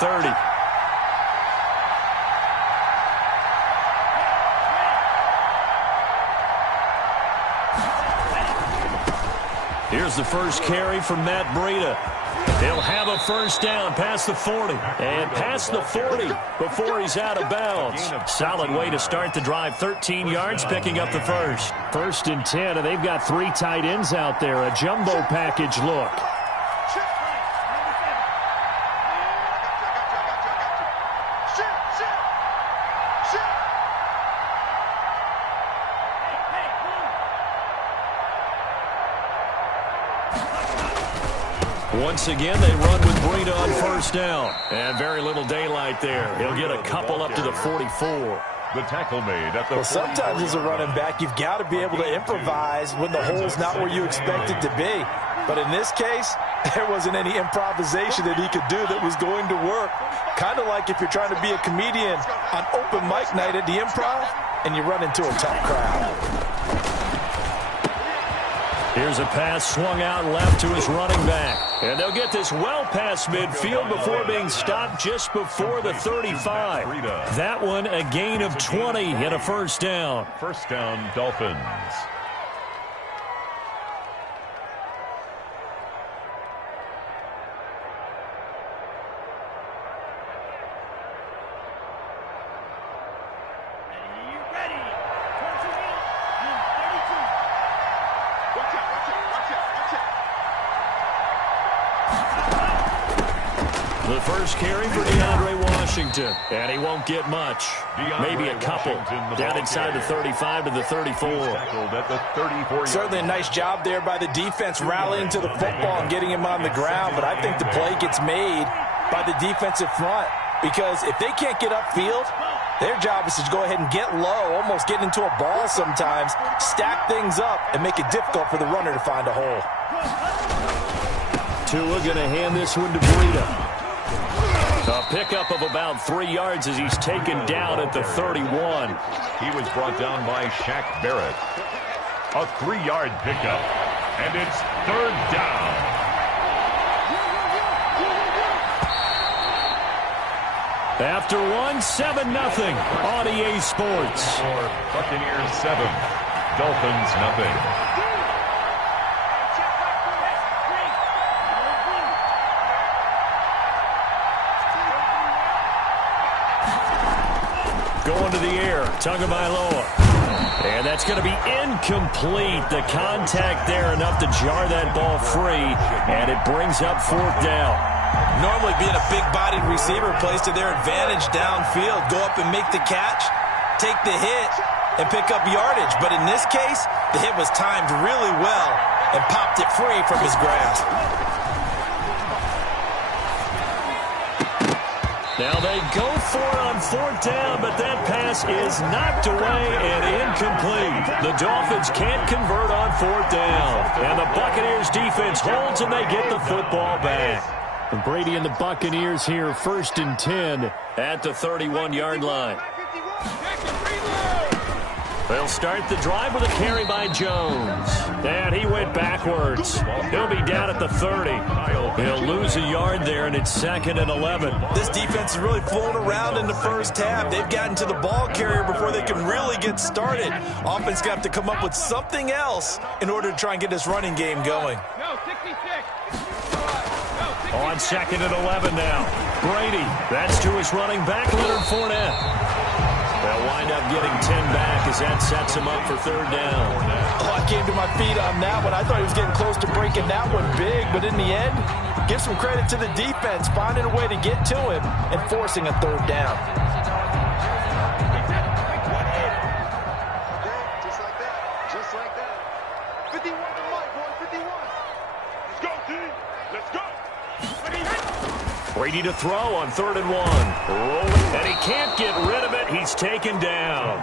30. Here's the first carry from Matt Breida. He'll have a first down past the 40. And past the 40 before he's out of bounds. Solid way to start the drive. 13 yards, picking up the first. 1st and 10, and they've got 3 tight ends out there. A jumbo package look. Once again, they run with Breida on first down. And very little daylight there. He'll get a couple up to the 44. The tackle made at the Well, sometimes as a running back, you've got to be able to improvise when the hole's not where you expect it to be. But in this case, there wasn't any improvisation that he could do that was going to work. Kind of like if you're trying to be a comedian on open mic night at the Improv and you run into a tough crowd. Here's a pass swung out left to his running back. And they'll get this well past midfield before being stopped just before the 35. That one a gain of 20 and a first down. First down, Dolphins. The first carry for DeAndre Washington, and he won't get much. Maybe a couple. Down inside the 35 to the 34. Certainly a nice job there by the defense rallying to the football and getting him on the ground, but I think the play gets made by the defensive front because if they can't get upfield, their job is to go ahead and get low, almost get into a ball sometimes, stack things up, and make it difficult for the runner to find a hole. Tua going to hand this one to Breida. A pickup of about 3 yards as he's taken down at the 31. He was brought down by Shaq Barrett. A 3-yard pickup, and it's 3rd down. After 7-0 on EA Sports. Buccaneers 7, Dolphins nothing. Going to the air, Tagovailoa. And that's going to be incomplete. The contact there enough to jar that ball free, and it brings up 4th down. Normally being a big-bodied receiver plays to their advantage downfield. Go up and make the catch, take the hit, and pick up yardage. But in this case, the hit was timed really well and popped it free from his grasp. Now they go for it on 4th down, but that pass is knocked away and incomplete. The Dolphins can't convert on 4th down. And the Buccaneers defense holds and they get the football back. And Brady and the Buccaneers here 1st and 10 at the 31-yard line. They'll start the drive with a carry by Jones. And he went backwards. He'll be down at the 30. He'll lose a yard there, and it's 2nd and 11. This defense is really flown around in the first half. They've gotten to the ball carrier before they can really get started. Offense got to come up with something else in order to try and get this running game going. On 2nd and 11 now. Brady, that's to his running back, Leonard Fournette. They'll wind up getting 10 back as that sets him up for 3rd down. Oh, I came to my feet on that one. I thought he was getting close to breaking that one big, but in the end, give some credit to the defense, finding a way to get to him and forcing a 3rd down. Just like that. 51 to Mike, 151. Let's go, team. Let's go. Brady to throw on 3rd and 1. Rolling, and he can't get rid of it. He's taken down.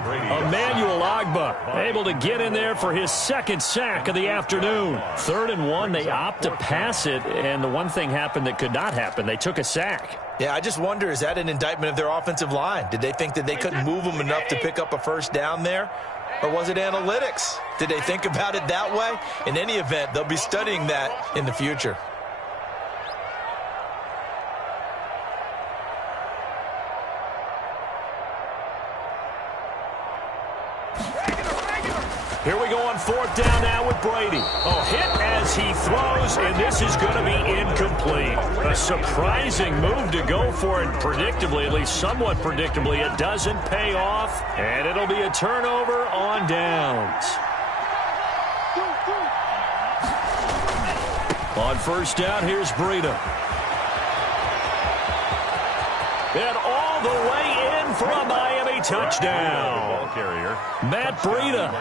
Emmanuel Ogbah able to get in there for his 2nd sack of the afternoon. 3rd and 1, they opt to pass it, and the one thing happened that could not happen. They took a sack. Yeah, I just wonder, is that an indictment of their offensive line? Did they think that they couldn't move them enough to pick up a 1st down there? Or was it analytics? Did they think about it that way? In any event, they'll be studying that in the future. Here we go on 4th down now with Brady. Oh, hit as he throws, and this is going to be incomplete. A surprising move to go for it, predictably, at least somewhat predictably. It doesn't pay off, and it'll be a turnover on downs. On 1st down, here's Breida. And all the way in for a Miami touchdown. Ball carrier. Matt Breida,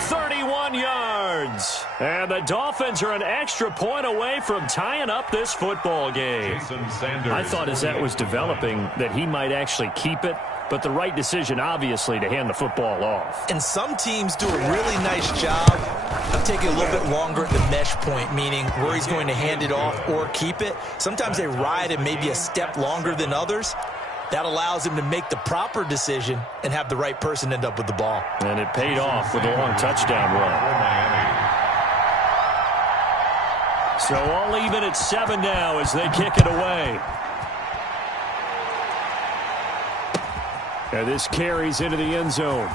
31 yards. And the Dolphins are an extra point away from tying up this football game. Jason Sanders. I thought as that was developing that he might actually keep it, but the right decision, obviously, to hand the football off. And some teams do a really nice job of taking a little bit longer at the mesh point, meaning where he's going to hand it off or keep it. Sometimes they ride it maybe a step longer than others. That allows him to make the proper decision and have the right person end up with the ball. And it paid off with a long touchdown run. So all even at 7 now as they kick it away. And this carries into the end zone.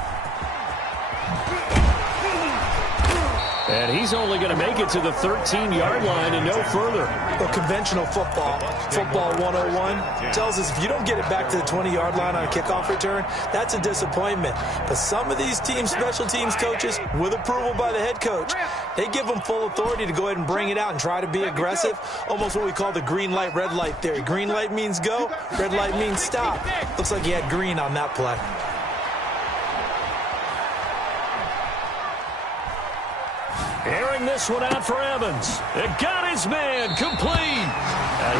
And he's only going to make it to the 13-yard line and no further. Well, conventional football 101, tells us if you don't get it back to the 20-yard line on a kickoff return, that's a disappointment. But some of these teams, special teams coaches, with approval by the head coach, they give them full authority to go ahead and bring it out and try to be aggressive, almost what we call the green light, red light theory. Green light means go, red light means stop. Looks like he had green on that play. Airing this one out for Evans. It got his man complete.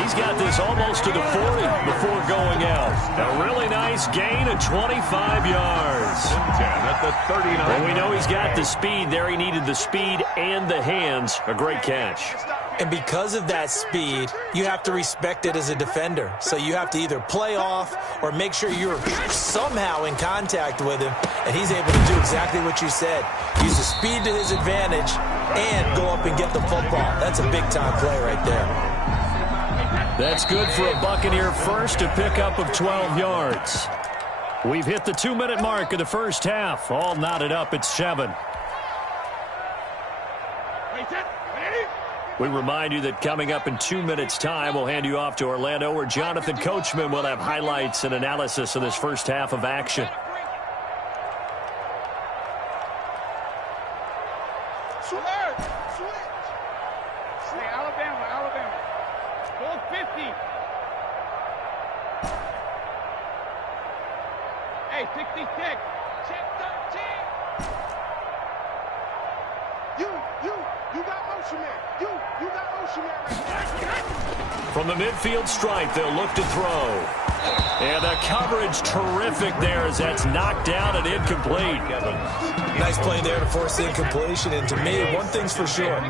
He's got this almost to the 40 before going out. A really nice gain of 25 yards. 10 at the 39. Well, we know he's got the speed there. He needed the speed and the hands. A great catch. And because of that speed, you have to respect it as a defender. So you have to either play off or make sure you're somehow in contact with him. And he's able to do exactly what you said. Use the speed to his advantage and go up and get the football. That's a big-time play right there. That's good for a Buccaneer first, a pickup of 12 yards. We've hit the 2-minute mark of the first half. All knotted up at 7. We remind you that coming up in 2 minutes' time, we'll hand you off to Orlando, where Jonathan Coachman will have highlights and analysis of this first half of action. Hey, 66. Check 13. You got motion man. You got motion man. From the midfield stripe, they'll look to throw. And the coverage terrific there as that's knocked down and incomplete. Nice play there to force the incompletion. And to me, one thing's for sure.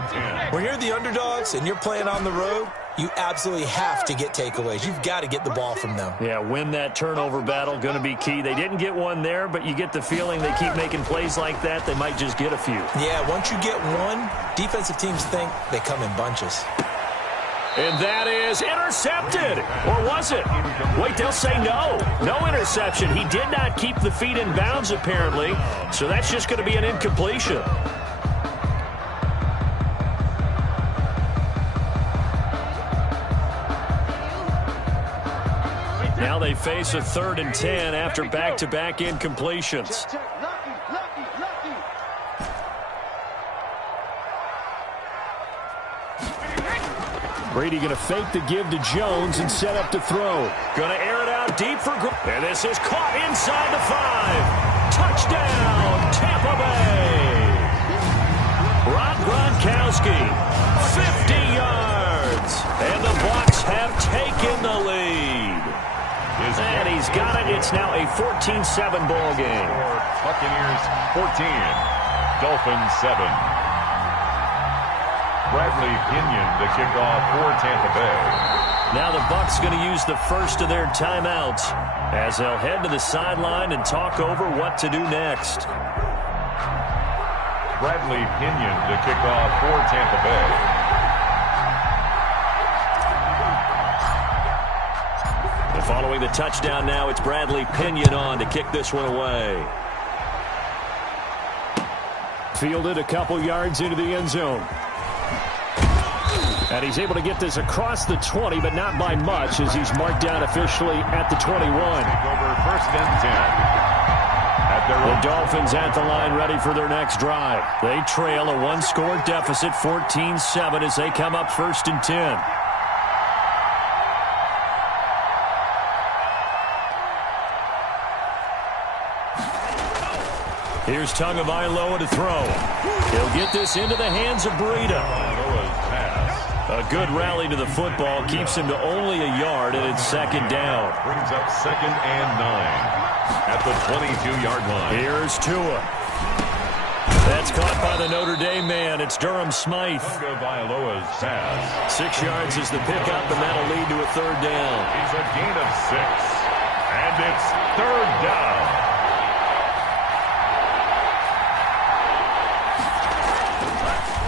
When you're the underdogs and you're playing on the road, you absolutely have to get takeaways. You've got to get the ball from them. Yeah, win that turnover battle, going to be key. They didn't get one there, but you get the feeling they keep making plays like that, they might just get a few. Yeah, once you get one, defensive teams think they come in bunches. And that is intercepted. Or was it? Wait, they'll say no. No interception. He did not keep the feet in bounds, apparently. So that's just going to be an incompletion. Now they face a 3rd and 10 after back-to-back incompletions. Brady going to fake the give to Jones and set up to throw. Going to air it out deep for and this is caught inside the 5. Touchdown, Tampa Bay. Rob Gronkowski, 50 yards. And the Bucs have taken the lead. And he's got it. It's now a 14-7 ball game. Buccaneers 14, Dolphins 7. Bradley Pinion to kick off for Tampa Bay. Now the Bucs going to use the first of their timeouts as they'll head to the sideline and talk over what to do next. Bradley Pinion to kick off for Tampa Bay. And following the touchdown now, it's Bradley Pinion on to kick this one away. Fielded a couple yards into the end zone. And he's able to get this across the 20, but not by much, as he's marked down officially at the 21. Over first and 10. The Dolphins at the line, ready for their next drive. They trail a one-score deficit, 14-7, as they come up first and 10. Here's Tagovailoa to throw. He'll get this into the hands of Breida. A good rally to the football keeps him to only a yard, and it's second down. Brings up second and 9 at the 22-yard line. Here's Tua. That's caught by the Notre Dame man. It's Durham Smythe. Tagovailoa's pass. 6 yards is the pickup, and that'll lead to a third down. It's a gain of 6, and it's third down.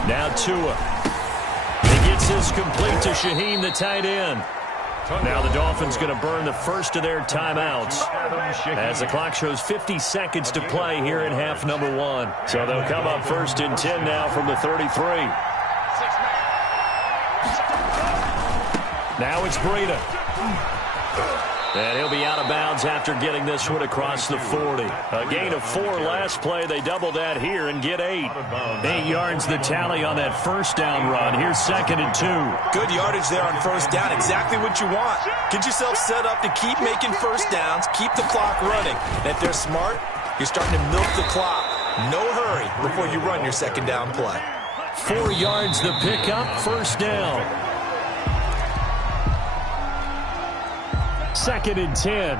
Now Tua. He gets this complete to Shaheen, the tight end. Now the Dolphins going to burn the first of their timeouts as the clock shows 50 seconds to play here in half number 1. So they'll come up first and 10 now from the 33. Now it's Breida. And he'll be out of bounds after getting this one across the 40. A gain of 4 last play. They double that here and get 8. 8 yards the tally on that first down run. Here's second and 2. Good yardage there on first down. Exactly what you want. Get yourself set up to keep making first downs, keep the clock running. And if they're smart, you're starting to milk the clock. No hurry before you run your second down play. 4 yards the pickup, first down. Second and 10.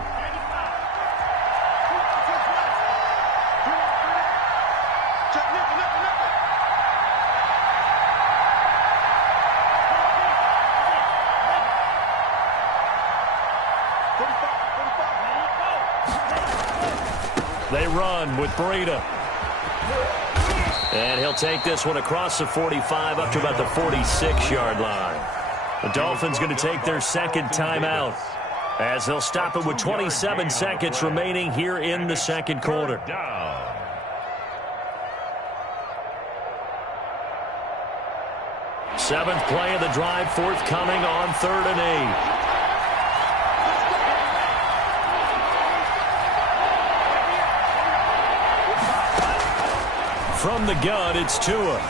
They run with Breida. And he'll take this one across the 45 up to about the 46-yard line. The Dolphins going to take their second timeout, as they'll stop it with 27 seconds remaining here in the second quarter. Seventh play of the drive forthcoming on 3rd and 8. From the gun, it's Tua.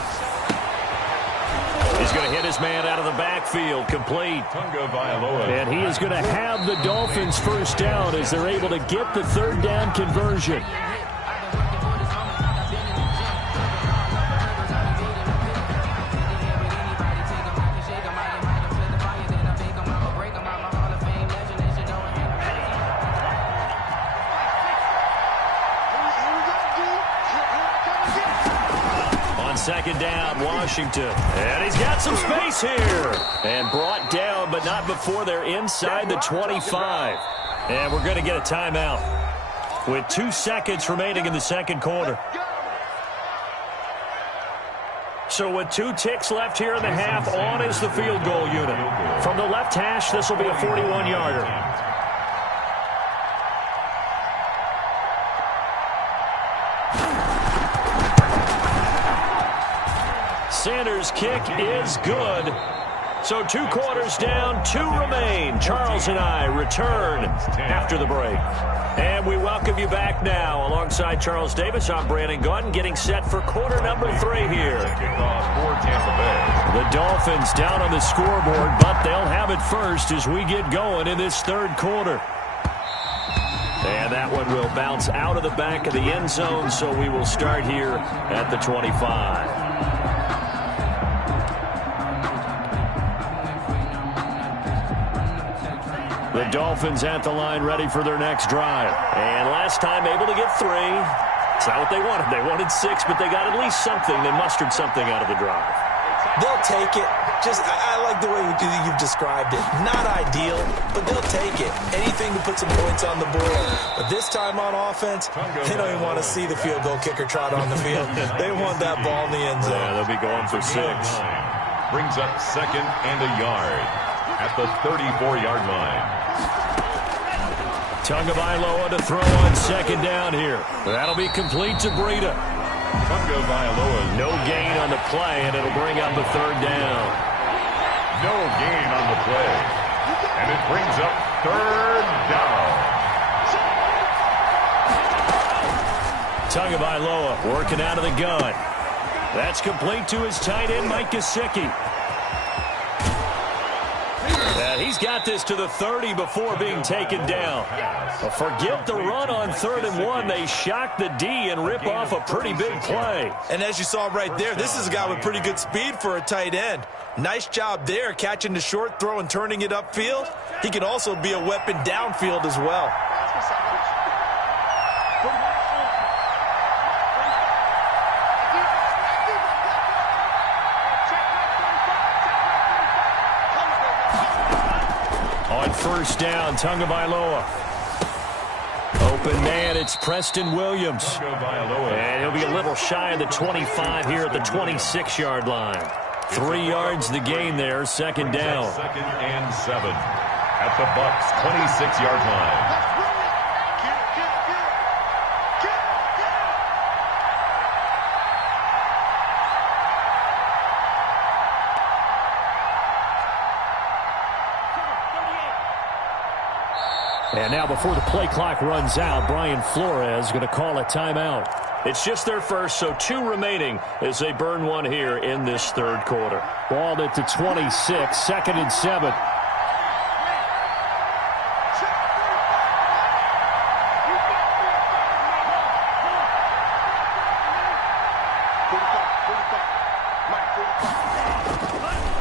He's going to hit his man out of the backfield, complete. And he is going to have the Dolphins first down as they're able to get the third down conversion. Second down, Washington. And he's got some space here. And brought down, but not before they're inside the 25. And we're going to get a timeout with 2 seconds remaining in the second quarter. So with 2 ticks left here in the half, on is the field goal unit. From the left hash, this will be a 41-yarder. Sanders' kick is good. So 2 quarters down, 2 remain. Charles and I return after the break. And we welcome you back now. Alongside Charles Davis, I'm Brandon Gaudin, getting set for quarter number 3 here. The Dolphins down on the scoreboard, but they'll have it first as we get going in this third quarter. And that one will bounce out of the back of the end zone, so we will start here at the 25. The Dolphins at the line, ready for their next drive. And last time able to get 3. It's not what they wanted. They wanted 6, but they got at least something. They mustered something out of the drive. They'll take it. I like the way you've described it. Not ideal, but they'll take it. Anything to put some points on the board. But this time on offense, they don't even want to see the field goal kicker trot on the field. They want that ball in the end zone. Yeah, they'll be going for 6. Brings up second and a yard at the 34-yard line. Tagovailoa to throw on second down here. That'll be complete to Breida. No gain on the play, and it'll bring up a third down. No gain on the play. And it brings up third down. Tagovailoa working out of the gun. That's complete to his tight end, Mike Gesicki. And he's got this to the 30 before being taken down. But forget the run on 3rd and 1. They shock the D and rip off a pretty big play. And as you saw right there, this is a guy with pretty good speed for a tight end. Nice job there, catching the short throw and turning it upfield. He can also be a weapon downfield as well. On first down, Tagovailoa. Open man, it's Preston Williams. And he'll be a little shy of the 25 here at the 26-yard line. 3 yards the gain there, second down. Second and 7 at the Bucs' 26-yard line. And now before the play clock runs out, Brian Flores is going to call a timeout. It's just their first, so 2 remaining as they burn one here in this third quarter. Ball at the 26, second and 7.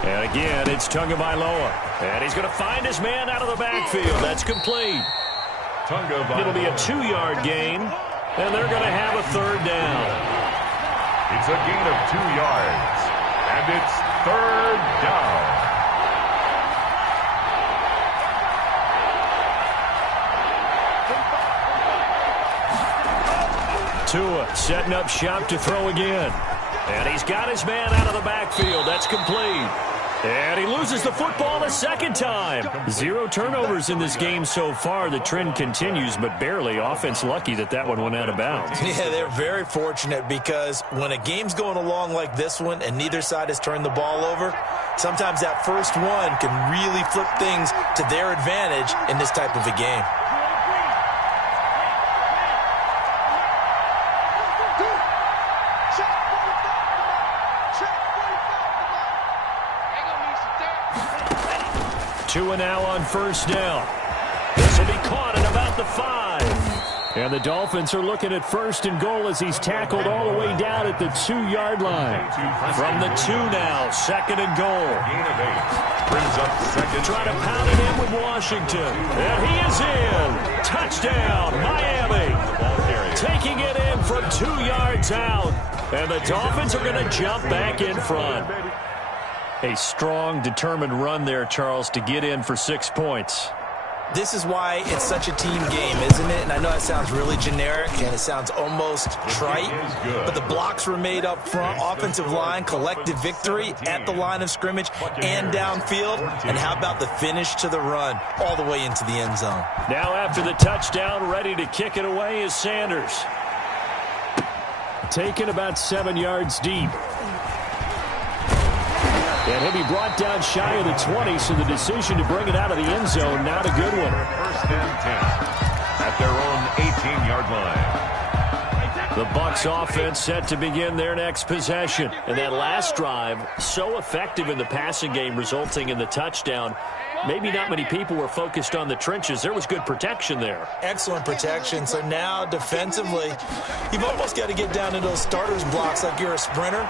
And again, it's Tagovailoa. And he's going to find his man out of the backfield. That's complete. It'll be a 2-yard gain, and they're going to have a third down. It's a gain of 2 yards, and it's third down. Tua setting up shop to throw again. And he's got his man out of the backfield. That's complete. And he loses the football a second time. 0 turnovers in this game so far. The trend continues, but barely. Offense lucky that one went out of bounds. Yeah, they're very fortunate because when a game's going along like this one and neither side has turned the ball over, sometimes that first one can really flip things to their advantage in this type of a game. Tua now on first down. This will be caught at about the 5. And the Dolphins are looking at first and goal as he's tackled all the way down at the 2-yard line. From the 2 now, second and goal. Gain of 8 brings up second. Trying to pound it in with Washington. And he is in. Touchdown, Miami. Taking it in from 2 yards out. And the Dolphins are going to jump back in front. A strong, determined run there, Charles, to get in for 6 points. This is why it's such a team game, isn't it? And I know that sounds really generic and it sounds almost trite, but the blocks were made up front, offensive line, collective victory at the line of scrimmage and downfield. And how about the finish to the run all the way into the end zone? Now after the touchdown, ready to kick it away is Sanders. Taken about 7 yards deep. And he'll be brought down shy of the 20, so the decision to bring it out of the end zone, not a good one. First and 10 at their own 18-yard line. The Bucs offense set to begin their next possession. And that last drive, so effective in the passing game, resulting in the touchdown. Maybe not many people were focused on the trenches. There was good protection there. Excellent protection. So now defensively, you've almost got to get down to those starters blocks like you're a sprinter.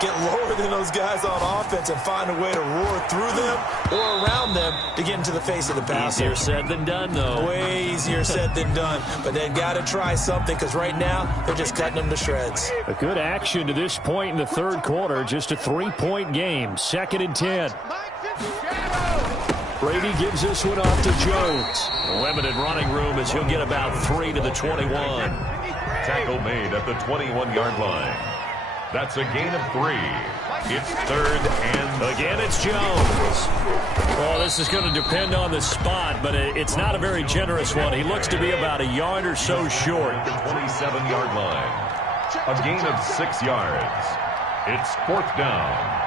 Get lower than those guys on offense and find a way to roar through them or around them to get into the face of the passer. Easier said than done, though. Way easier said than done. But they've got to try something because right now they're just cutting them to shreds. A good action to this point in the third quarter. Just a 3-point game. Second and 10. Brady gives this one off to Jones. Limited running room as he'll get about 3 to the 21. Tackle made at the 21-yard line. That's a gain of 3. It's third and... Again, it's Jones. Well, this is going to depend on the spot, but it's not a very generous one. He looks to be about a yard or so short. The 27-yard line. A gain of 6 yards. It's 4th down.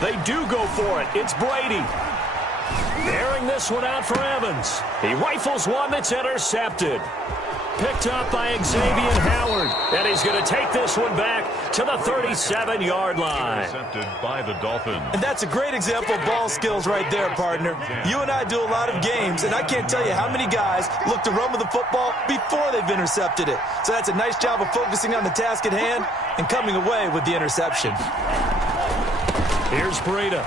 They do go for it. It's Brady. Airing this one out for Evans. He rifles one that's intercepted. Picked up by Xavier Howard. And he's going to take this one back to the 37-yard line. Intercepted by the Dolphins. And that's a great example of ball skills right there, partner. You and I do a lot of games, and I can't tell you how many guys look to run with the football before they've intercepted it. So that's a nice job of focusing on the task at hand and coming away with the interception. Here's Breida.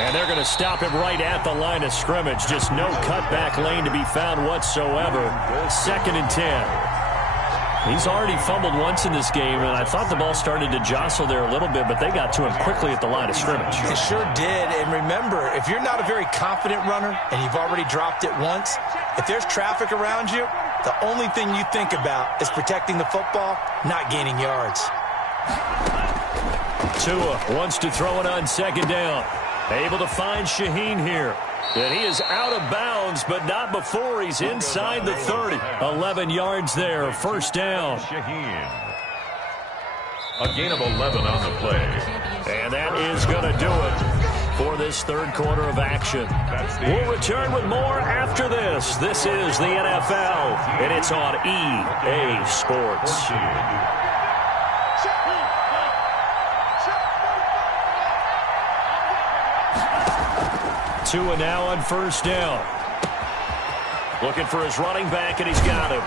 And they're going to stop him right at the line of scrimmage. Just no cutback lane to be found whatsoever. 2nd and 10. He's already fumbled once in this game, and I thought the ball started to jostle there a little bit, but they got to him quickly at the line of scrimmage. It sure did. And remember, if you're not a very confident runner and you've already dropped it once, if there's traffic around you, the only thing you think about is protecting the football, not gaining yards. Tua wants to throw it on 2nd down. Able to find Shaheen here. And he is out of bounds, but not before he's inside the 30. 11 yards there, 1st down. Shaheen. A gain of 11 on the play. And that is going to do it for this 3rd quarter of action. We'll return with more after this. This is the NFL, and it's on EA Sports. Tua now on 1st down. Looking for his running back, and he's got him.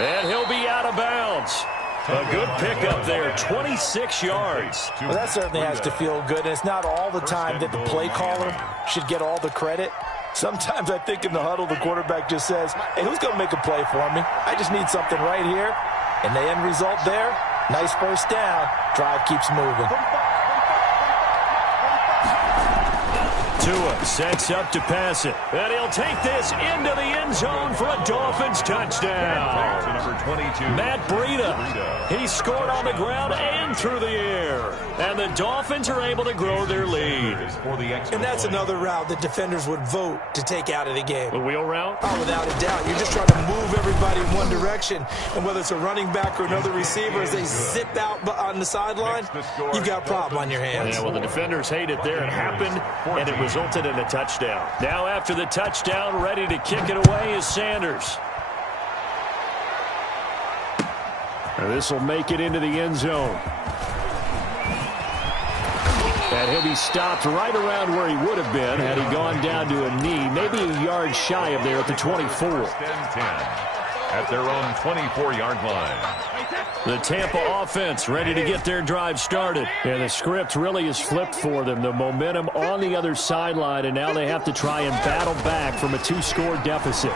And he'll be out of bounds. A good pickup there, 26 yards. Well, that certainly has to feel good, and it's not all the time that the play caller should get all the credit. Sometimes I think in the huddle, the quarterback just says, hey, who's going to make a play for me? I just need something right here. And the end result there, nice 1st down. Drive keeps moving. Tua sets up to pass it. And he'll take this into the end zone for a Dolphins touchdown. Number 22. Matt Breida. He scored on the ground and through the air. And the Dolphins are able to grow their lead. And that's another route that defenders would vote to take out of the game. The wheel route? Oh, without a doubt. You're just trying to move everybody in one direction. And whether it's a running back or another receiver, as they zip out on the sideline, you've got a problem on your hands. Yeah, well, the defenders hate it there. It happened, and it resulted in a touchdown. Now after the touchdown, ready to kick it away is Sanders. And this will make it into the end zone. And he'll be stopped right around where he would have been had he gone down to a knee, maybe a yard shy of there at the 24. 10 at their own 24-yard line. The Tampa offense ready to get their drive started. And the script really is flipped for them. The momentum on the other sideline, and now they have to try and battle back from a 2-score deficit.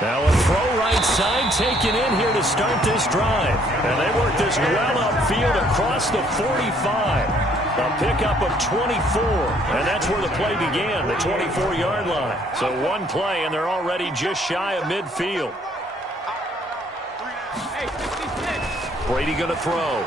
Now a throw right side taken in here to start this drive. And they work this well upfield across the 45. A pickup of 24. And that's where the play began, the 24-yard line. So one play, and they're already just shy of midfield. Brady going to throw.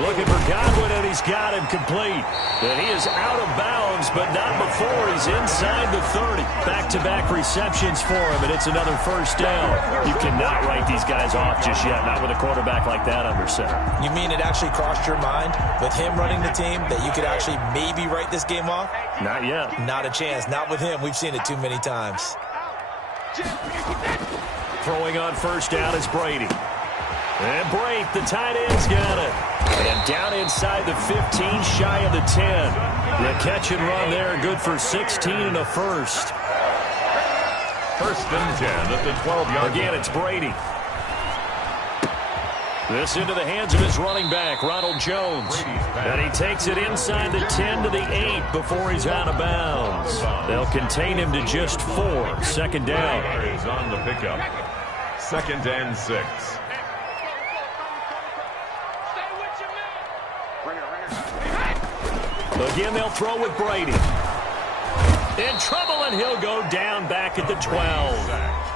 Looking for Godwin, and he's got him complete. And he is out of bounds, but not before he's inside the 30. Back-to-back receptions for him, and it's another 1st down. You cannot write these guys off just yet, not with a quarterback like that under center. You mean it actually crossed your mind with him running the team that you could actually maybe write this game off? Not yet. Not a chance. Not with him. We've seen it too many times. Throwing on 1st down is Brady. And Brate, the tight end's got it. And down inside the 15, shy of the 10. The catch and run there, good for 16 and a 1st. 1st and 10 at the 12-yard line. Again, it's Brady. This into the hands of his running back, Ronald Jones. And he takes it inside the 10 to the 8 before he's out of bounds. They'll contain him to just 4. 2nd down. Is on the pickup. 2nd and 6. Again, they'll throw with Brady. In trouble, and he'll go down back at the 12.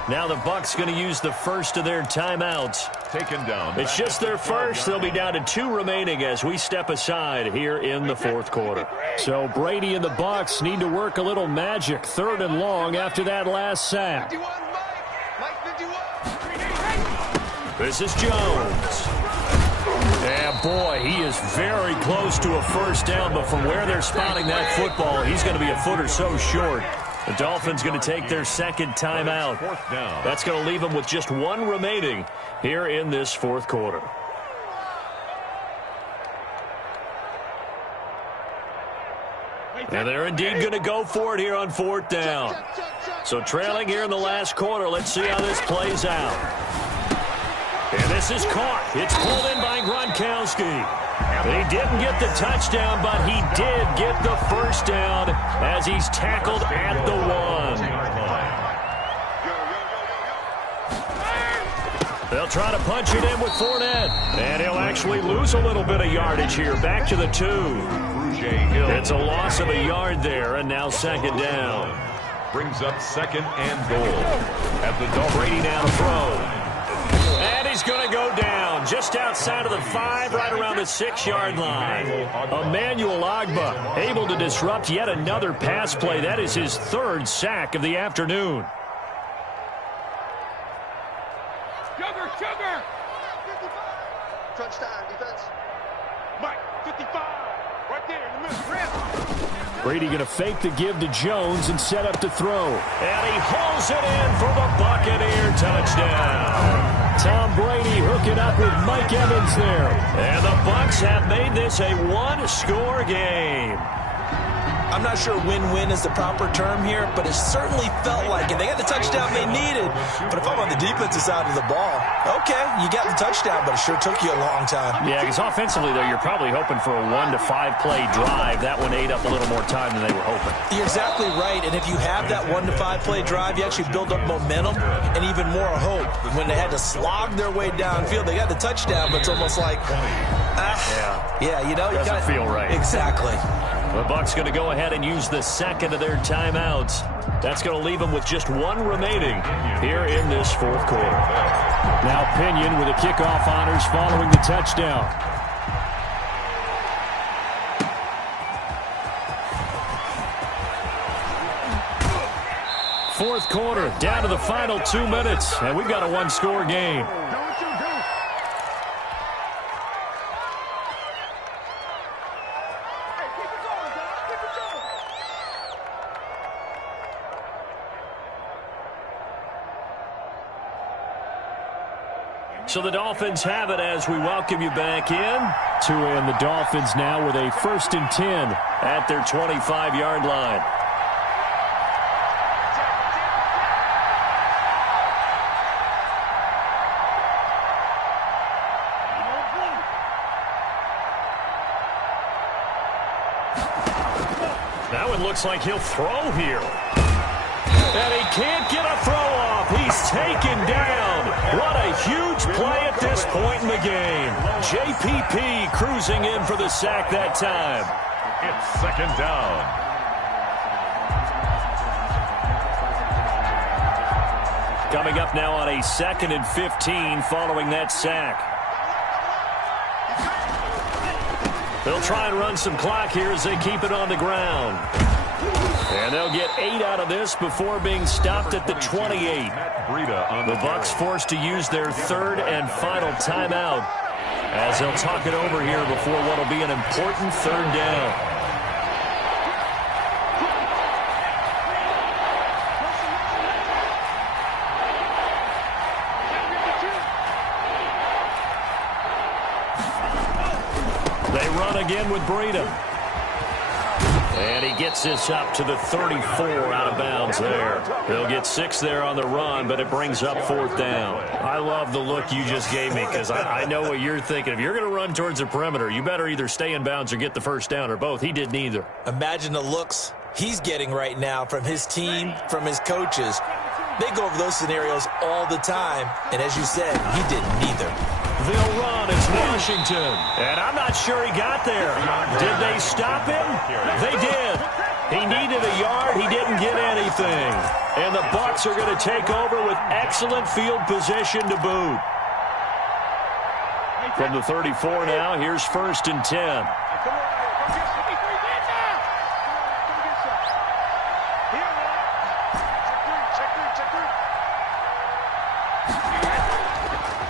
Now the Bucs going to use the first of their timeouts. Taken down. It's just their first. They'll be down to 2 remaining as we step aside here in the fourth quarter. So Brady and the Bucs need to work a little magic. 3rd and long after that last sack. This is Jones. Yeah, boy, he is very close to a first down, but from where they're spotting that football, he's going to be a foot or so short. The Dolphins going to take their second timeout. That's going to leave them with just 1 remaining here in this fourth quarter. And they're indeed going to go for it here on 4th down. So trailing here in the last quarter, let's see how this plays out. And this is caught. It's pulled in by Gronkowski. He didn't get the touchdown, but he did get the first down as he's tackled at the 1. They'll try to punch it in with Fournette. And he'll actually lose a little bit of yardage here. Back to the 2. It's a loss of a yard there, and now 2nd down. Brings up 2nd and goal. At the Brady now to throw. And he's going to go down just outside of the 5, right around the 6-yard line. Emmanuel Ogbah able to disrupt yet another pass play. That is his 3rd sack of the afternoon. Sugar! Crunch time, defense. Mike, 55. Right there in the middle. Brady going to fake the give to Jones and set up to throw. And he hauls it in for the Buccaneer touchdown. Tom Brady hooking up with Mike Evans there. And the Bucs have made this a 1-score game. I'm not sure win-win is the proper term here, but it certainly felt like it. They got the touchdown they needed. But if I'm on the defensive side of the ball, okay, you got the touchdown, but it sure took you a long time. Yeah, because offensively, though, you're probably hoping for a 1 to 5 play drive. That one ate up a little more time than they were hoping. You're exactly right, and if you have that 1 to 5 play drive, you actually build up momentum and even more hope. When they had to slog their way downfield, they got the touchdown, but it's almost like, yeah, you know, you doesn't feel right. Exactly. The Bucs going to go ahead and use the 2nd of their timeouts. That's going to leave them with just 1 remaining here in this fourth quarter. Now Pinion with the kickoff honors following the touchdown. Fourth quarter, down to the final 2 minutes, and we've got a 1-score game. So the Dolphins have it as we welcome you back in. Tua and the Dolphins now with a 1st and 10 at their 25-yard line. That one looks like he'll throw here. And he can't get a throw off. He's taken down. What a huge play at this point in the game. JPP cruising in for the sack that time. It's 2nd down. Coming up now on a 2nd and 15 following that sack. They'll try and run some clock here as they keep it on the ground. And they'll get 8 out of this before being stopped at the 28. The Bucs forced to use their 3rd and final timeout as they'll talk it over here before what will be an important 3rd down. They run again with Breida. And he gets this up to the 34 out of bounds there. They'll get 6 there on the run, but it brings up 4th down. I love the look you just gave me because I know what you're thinking. If you're going to run towards the perimeter, you better either stay in bounds or get the first down or both. He did neither. Imagine the looks he's getting right now from his team, from his coaches. They go over those scenarios all the time, and as you said, he did neither. They'll run. It's Washington. And I'm not sure he got there. Did they stop him? They did. He needed a yard. He didn't get anything. And the Bucs are going to take over with excellent field position to boot. From the 34 now, here's 1st and 10.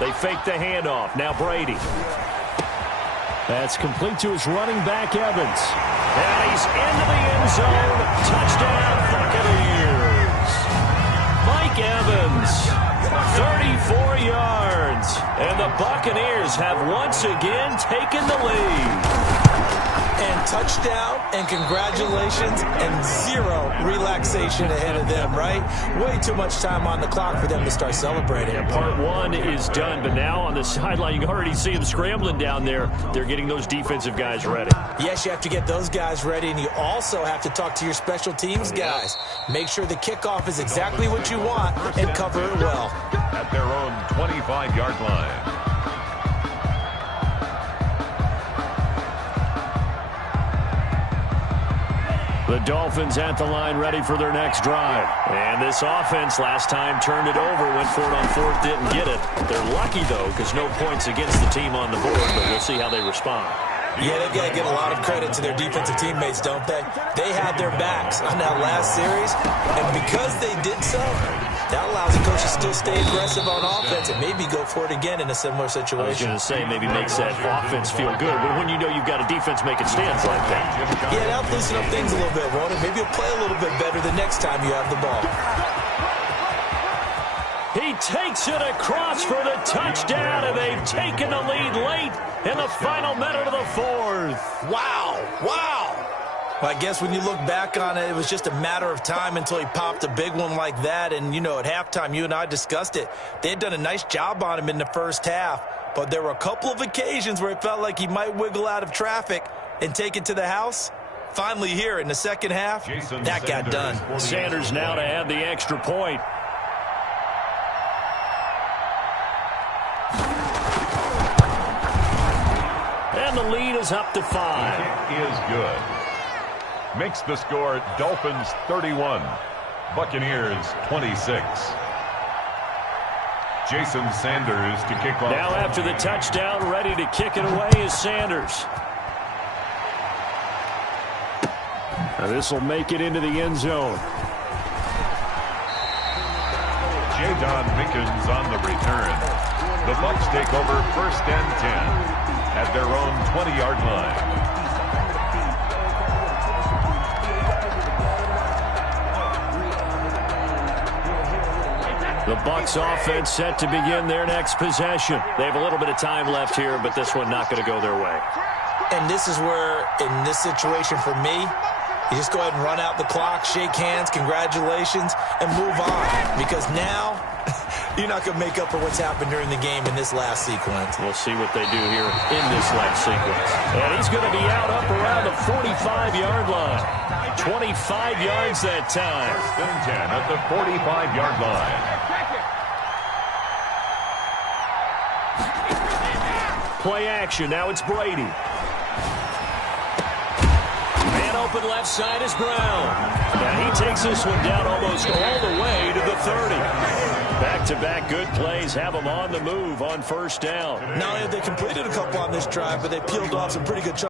They fake the handoff. Now Brady. That's complete to his running back, Evans. And he's into the end zone. Touchdown, Buccaneers. Mike Evans, 34 yards. And the Buccaneers have once again taken the lead. And touchdown, and congratulations, and zero relaxation ahead of them, right? Way too much time on the clock for them to start celebrating. Yeah, part one is done, but now on the sideline, you can already see them scrambling down there. They're getting those defensive guys ready. Yes, you have to get those guys ready, and you also have to talk to your special teams guys. Make sure the kickoff is exactly what you want and cover it well. At their own 25-yard line. The Dolphins at the line ready for their next drive. And this offense last time turned it over, went for it on 4th, didn't get it. They're lucky, though, because no points against the team on the board, but we'll see how they respond. Yeah, they've got to give a lot of credit to their defensive teammates, don't they? They had their backs on that last series, and because they did so, that allows the coach to still stay aggressive on offense and maybe go for it again in a similar situation. I was going to say maybe makes that offense feel good, but when you know you've got a defense making stands like that. Yeah, that'll loosen up things a little bit, won't it? Maybe you'll play a little bit better the next time you have the ball. He takes it across for the touchdown, and they've taken the lead late in the final minute of the 4th. Wow. Well, I guess when you look back on it, it was just a matter of time until he popped a big one like that. And, you know, at halftime, you and I discussed it. They had done a nice job on him in the first half. But there were a couple of occasions where it felt like he might wiggle out of traffic and take it to the house. Finally here in the second half, that got done. Sanders now to add the extra point. And the lead is up to 5. It is good. Makes the score Dolphins 31, Buccaneers 26. Jason Sanders to kick off. Now after the touchdown, ready to kick it away is Sanders. Now this will make it into the end zone. Jadon Mickens on the return. The Bucs take over 1st and 10 at their own 20-yard line. The Bucs offense set to begin their next possession. They have a little bit of time left here, but this one not going to go their way. And this is where, in this situation for me, you just go ahead and run out the clock, shake hands, congratulations, and move on. Because now, you're not going to make up for what's happened during the game in this last sequence. We'll see what they do here in this last sequence. And he's going to be out up around the 45-yard line. 25 yards that time. 1st and 10 at the 45-yard line. Play action. Now it's Brady. Man open left side is Brown. Now he takes this one down almost all the way to the 30. Back-to-back good plays have them on the move on 1st down. Not only have they completed a couple on this drive, but they peeled off some pretty good